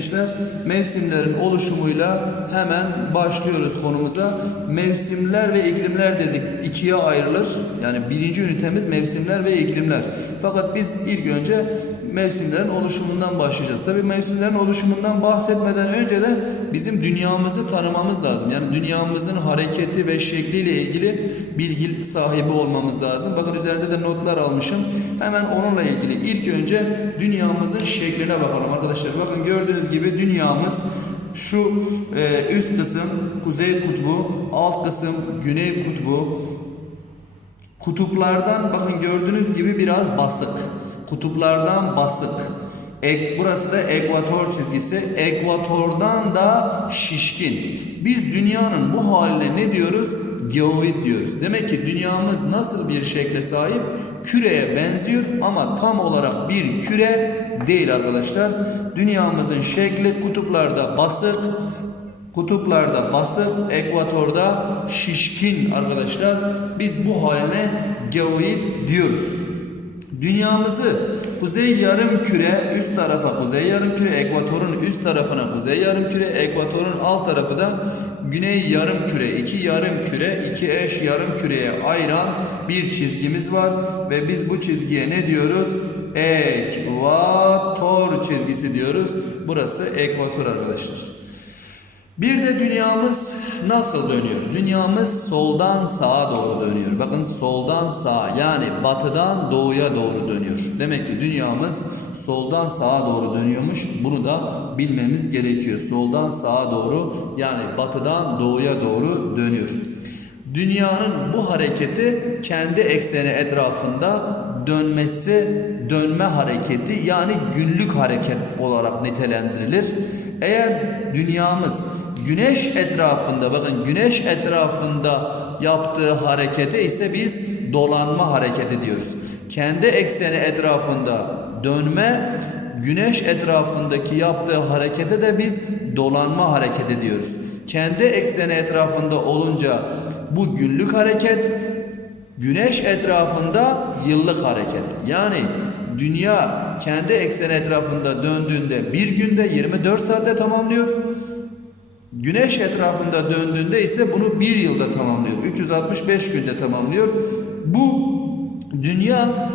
gençler mevsimlerin oluşumuyla hemen başlıyoruz konumuza. Mevsimler ve iklimler dedik ikiye ayrılır. Yani birinci ünitemiz mevsimler ve iklimler. Fakat biz ilk önce mevsimlerin oluşumundan başlayacağız. Tabii mevsimlerin oluşumundan bahsetmeden önce de bizim dünyamızı tanımamız lazım. Yani dünyamızın hareketi ve şekliyle ilgili bilgi sahibi olmamız lazım. Bakın üzerinde de notlar almışım. Hemen onunla ilgili ilk önce dünyamızın şekline bakalım arkadaşlar. Bakın gördüğünüz gibi dünyamız şu e, üst kısım kuzey kutbu, alt kısım güney kutbu, Kutuplardan bakın gördüğünüz gibi biraz basık. Kutuplardan basık. Ek, burası da ekvator çizgisi. Ekvatordan da şişkin. Biz dünyanın bu haline ne diyoruz? Geoid diyoruz. Demek ki dünyamız nasıl bir şekle sahip? Küreye benziyor ama tam olarak bir küre değil arkadaşlar. Dünyamızın şekli kutuplarda basık, Kutuplarda basık, ekvatorda şişkin arkadaşlar. Biz bu haline geoid diyoruz. Dünyamızı kuzey yarım küre üst tarafa kuzey yarım küre, ekvatorun üst tarafına kuzey yarım küre, ekvatorun alt tarafı da güney yarım küre, iki yarım küre, iki eş yarım küreye ayıran bir çizgimiz var ve biz bu çizgiye ne diyoruz? Ekvator çizgisi diyoruz. Burası ekvator arkadaşlar. Bir de dünyamız nasıl dönüyor? Dünyamız soldan sağa doğru dönüyor. Bakın soldan sağa yani batıdan doğuya doğru dönüyor. Demek ki dünyamız soldan sağa doğru dönüyormuş. Bunu da bilmemiz gerekiyor. Soldan sağa doğru yani batıdan doğuya doğru dönüyor. Dünyanın bu hareketi kendi ekseni etrafında dönmesi, dönme hareketi yani günlük hareket olarak nitelendirilir. Eğer dünyamız güneş etrafında bakın güneş etrafında yaptığı harekete ise biz dolanma hareketi diyoruz. Kendi ekseni etrafında dönme, güneş etrafındaki yaptığı harekete de biz dolanma hareketi diyoruz. Kendi ekseni etrafında olunca bu günlük hareket, güneş etrafında yıllık hareket. Yani dünya kendi ekseni etrafında döndüğünde bir günde 24 saatte tamamlıyor. Güneş etrafında döndüğünde ise bunu bir yılda tamamlıyor. 365 günde tamamlıyor. Bu dünya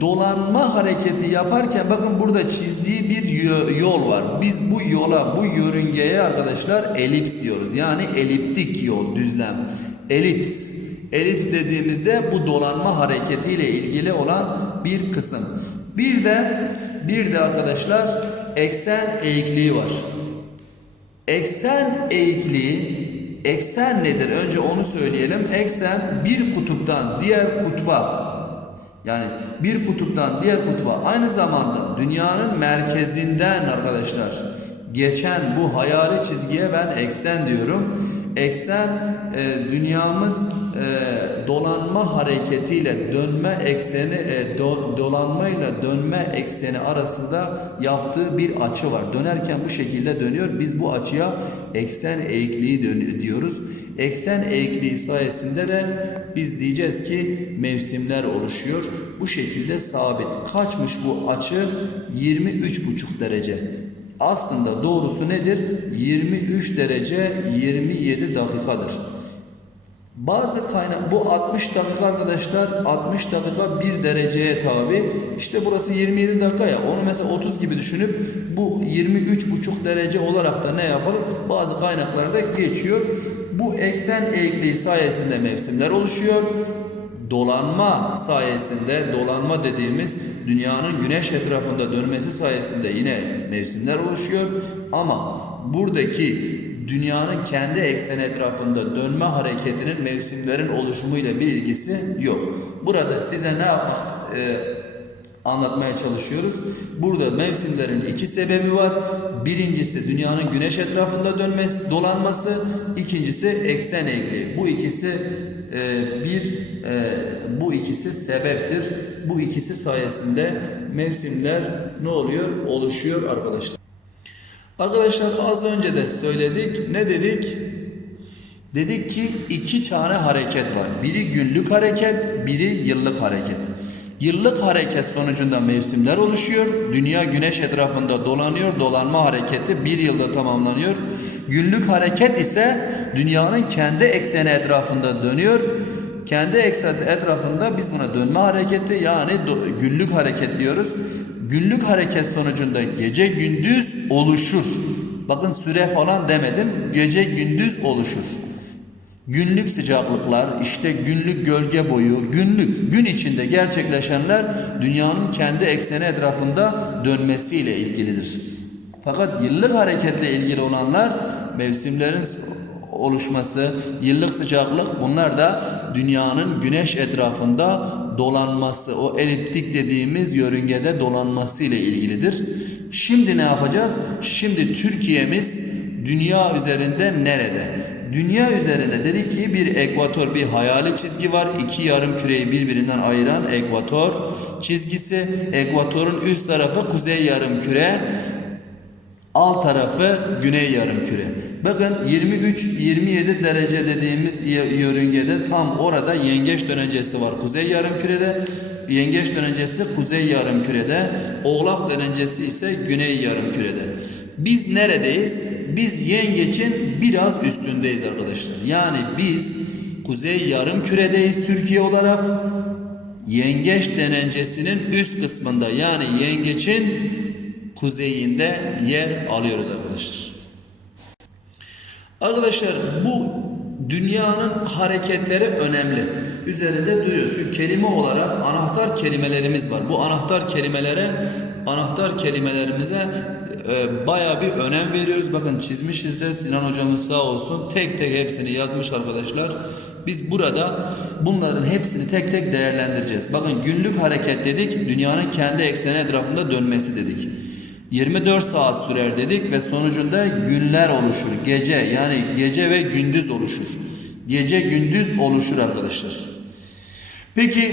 dolanma hareketi yaparken bakın burada çizdiği bir yol var. Biz bu yola, bu yörüngeye arkadaşlar elips diyoruz. Yani eliptik yol, düzlem. Elips. Elips dediğimizde bu dolanma hareketiyle ilgili olan bir kısım. Bir de bir de arkadaşlar eksen eğikliği var. Eksen eğikliği eksen nedir? Önce onu söyleyelim. Eksen bir kutuptan diğer kutba yani bir kutuptan diğer kutba aynı zamanda dünyanın merkezinden arkadaşlar geçen bu hayali çizgiye ben eksen diyorum. Eksen e, dünyamız e, dolanma hareketiyle dönme ekseni e, do, dolanmayla dönme ekseni arasında yaptığı bir açı var. Dönerken bu şekilde dönüyor. Biz bu açıya eksen eğikliği diyoruz. Eksen eğikliği sayesinde de biz diyeceğiz ki mevsimler oluşuyor. Bu şekilde sabit. Kaçmış bu açı? 23,5 derece. Aslında doğrusu nedir? 23 derece 27 dakikadır. Bazı kaynak bu 60 dakika arkadaşlar 60 dakika 1 dereceye tabi. İşte burası 27 dakika ya onu mesela 30 gibi düşünüp bu 23,5 derece olarak da ne yapalım? Bazı kaynaklarda geçiyor. Bu eksen eğikliği sayesinde mevsimler oluşuyor. Dolanma sayesinde dolanma dediğimiz dünyanın güneş etrafında dönmesi sayesinde yine mevsimler oluşuyor. Ama buradaki dünyanın kendi eksen etrafında dönme hareketinin mevsimlerin oluşumuyla bir ilgisi yok. Burada size ne yapmak e, anlatmaya çalışıyoruz. Burada mevsimlerin iki sebebi var. Birincisi dünyanın güneş etrafında dönmesi, dolanması. İkincisi eksen eğikliği. Bu ikisi e, bir e, bu ikisi sebeptir. Bu ikisi sayesinde mevsimler ne oluyor? Oluşuyor arkadaşlar. Arkadaşlar az önce de söyledik. Ne dedik? Dedik ki iki tane hareket var. Biri günlük hareket, biri yıllık hareket. Yıllık hareket sonucunda mevsimler oluşuyor. Dünya güneş etrafında dolanıyor. Dolanma hareketi bir yılda tamamlanıyor. Günlük hareket ise dünyanın kendi ekseni etrafında dönüyor. Kendi ekseni etrafında biz buna dönme hareketi yani günlük hareket diyoruz. Günlük hareket sonucunda gece gündüz oluşur. Bakın süre falan demedim. Gece gündüz oluşur. Günlük sıcaklıklar, işte günlük gölge boyu, günlük gün içinde gerçekleşenler dünyanın kendi ekseni etrafında dönmesiyle ilgilidir. Fakat yıllık hareketle ilgili olanlar mevsimlerin oluşması, yıllık sıcaklık bunlar da dünyanın güneş etrafında dolanması, o eliptik dediğimiz yörüngede dolanması ile ilgilidir. Şimdi ne yapacağız? Şimdi Türkiye'miz dünya üzerinde nerede? Dünya üzerinde dedik ki bir ekvator, bir hayali çizgi var. İki yarım küreyi birbirinden ayıran ekvator çizgisi. Ekvatorun üst tarafı kuzey yarım küre, alt tarafı güney yarım küre. Bakın 23-27 derece dediğimiz yörüngede tam orada yengeç dönencesi var kuzey yarım kürede. Yengeç dönencesi kuzey yarım kürede. Oğlak dönencesi ise güney yarım kürede. Biz neredeyiz? Biz yengeçin biraz üstündeyiz arkadaşlar. Yani biz kuzey yarım küredeyiz Türkiye olarak. Yengeç dönencesinin üst kısmında yani yengeçin kuzeyinde yer alıyoruz arkadaşlar. Arkadaşlar bu dünyanın hareketleri önemli. Üzerinde duruyor. Şu kelime olarak anahtar kelimelerimiz var. Bu anahtar kelimelere anahtar kelimelerimize e, baya bir önem veriyoruz. Bakın çizmişiz de Sinan hocamız sağ olsun. Tek tek hepsini yazmış arkadaşlar. Biz burada bunların hepsini tek tek değerlendireceğiz. Bakın günlük hareket dedik. Dünyanın kendi ekseni etrafında dönmesi dedik. 24 saat sürer dedik ve sonucunda günler oluşur. Gece yani gece ve gündüz oluşur. Gece gündüz oluşur arkadaşlar. Peki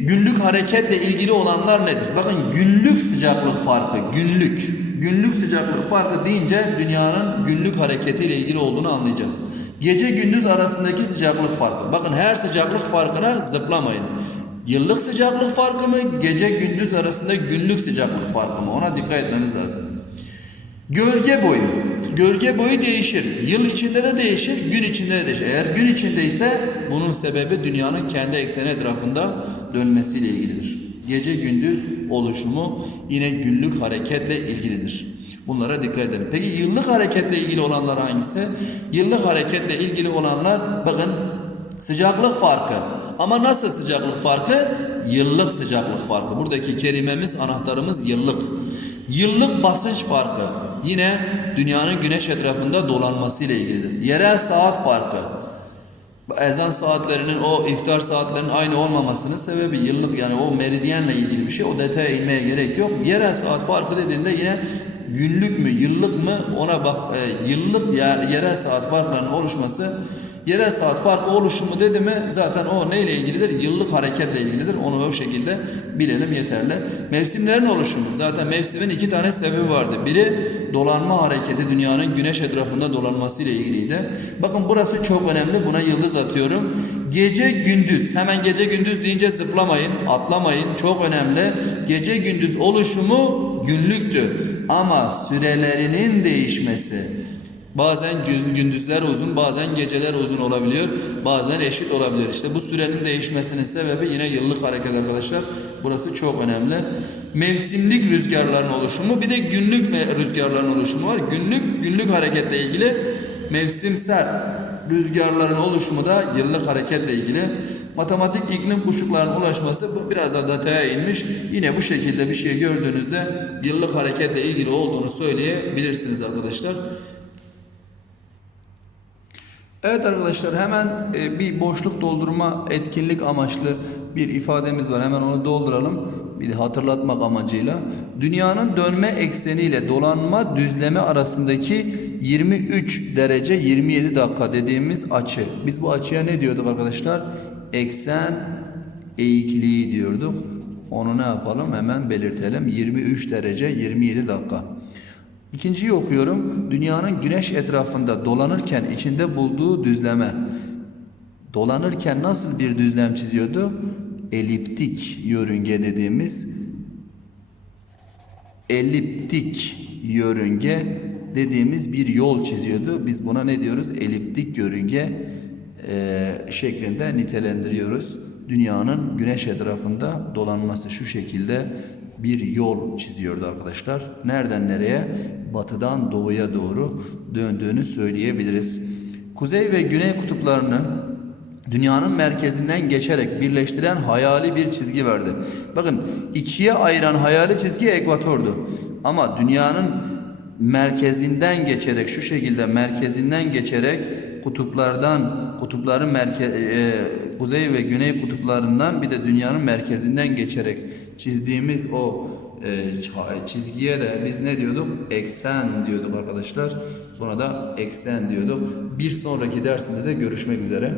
günlük hareketle ilgili olanlar nedir? Bakın günlük sıcaklık farkı, günlük. Günlük sıcaklık farkı deyince dünyanın günlük hareketiyle ilgili olduğunu anlayacağız. Gece gündüz arasındaki sıcaklık farkı. Bakın her sıcaklık farkına zıplamayın. Yıllık sıcaklık farkı mı, gece gündüz arasında günlük sıcaklık farkı mı? Ona dikkat etmemiz lazım. Gölge boyu. Gölge boyu değişir. Yıl içinde de değişir, gün içinde de değişir. Eğer gün içinde ise bunun sebebi dünyanın kendi ekseni etrafında dönmesiyle ilgilidir. Gece gündüz oluşumu yine günlük hareketle ilgilidir. Bunlara dikkat edelim. Peki yıllık hareketle ilgili olanlar hangisi? Yıllık hareketle ilgili olanlar bakın Sıcaklık farkı. Ama nasıl sıcaklık farkı? Yıllık sıcaklık farkı. Buradaki kelimemiz, anahtarımız yıllık. Yıllık basınç farkı. Yine dünyanın güneş etrafında dolanması ile ilgilidir. Yerel saat farkı. Ezan saatlerinin o iftar saatlerinin aynı olmamasının sebebi yıllık yani o meridyenle ilgili bir şey. O detaya inmeye gerek yok. Yerel saat farkı dediğinde yine günlük mü yıllık mı ona bak e, yıllık yerel saat farklarının oluşması Yerel saat farkı oluşumu dedi mi zaten o neyle ilgilidir? Yıllık hareketle ilgilidir. Onu o şekilde bilelim yeterli. Mevsimlerin oluşumu. Zaten mevsimin iki tane sebebi vardı. Biri dolanma hareketi dünyanın güneş etrafında dolanması ile ilgiliydi. Bakın burası çok önemli. Buna yıldız atıyorum. Gece gündüz. Hemen gece gündüz deyince zıplamayın, atlamayın. Çok önemli. Gece gündüz oluşumu günlüktü. Ama sürelerinin değişmesi Bazen gün- gündüzler uzun, bazen geceler uzun olabiliyor, bazen eşit olabiliyor. İşte bu sürenin değişmesinin sebebi yine yıllık hareket arkadaşlar. Burası çok önemli. Mevsimlik rüzgarların oluşumu, bir de günlük rüzgarların oluşumu var. Günlük günlük hareketle ilgili mevsimsel rüzgarların oluşumu da yıllık hareketle ilgili. Matematik iklim kuşuklarının ulaşması biraz da dataya inmiş. Yine bu şekilde bir şey gördüğünüzde yıllık hareketle ilgili olduğunu söyleyebilirsiniz arkadaşlar. Evet arkadaşlar hemen e, bir boşluk doldurma etkinlik amaçlı bir ifademiz var. Hemen onu dolduralım. Bir de hatırlatmak amacıyla. Dünyanın dönme ekseniyle dolanma düzleme arasındaki 23 derece 27 dakika dediğimiz açı. Biz bu açıya ne diyorduk arkadaşlar? Eksen eğikliği diyorduk. Onu ne yapalım? Hemen belirtelim. 23 derece 27 dakika. İkinciyi okuyorum. Dünyanın güneş etrafında dolanırken içinde bulduğu düzleme. Dolanırken nasıl bir düzlem çiziyordu? eliptik yörünge dediğimiz eliptik yörünge dediğimiz bir yol çiziyordu. Biz buna ne diyoruz? Eliptik yörünge e, şeklinde nitelendiriyoruz. Dünyanın güneş etrafında dolanması şu şekilde bir yol çiziyordu arkadaşlar. Nereden nereye? Batıdan doğuya doğru döndüğünü söyleyebiliriz. Kuzey ve güney kutuplarını dünyanın merkezinden geçerek birleştiren hayali bir çizgi vardı. Bakın ikiye ayıran hayali çizgi ekvatordu. Ama dünyanın merkezinden geçerek şu şekilde merkezinden geçerek kutuplardan kutupların merke, e, kuzey ve güney kutuplarından bir de dünyanın merkezinden geçerek çizdiğimiz o e, çizgiye de biz ne diyorduk? Eksen diyorduk arkadaşlar. Sonra da eksen diyorduk. Bir sonraki dersimizde görüşmek üzere.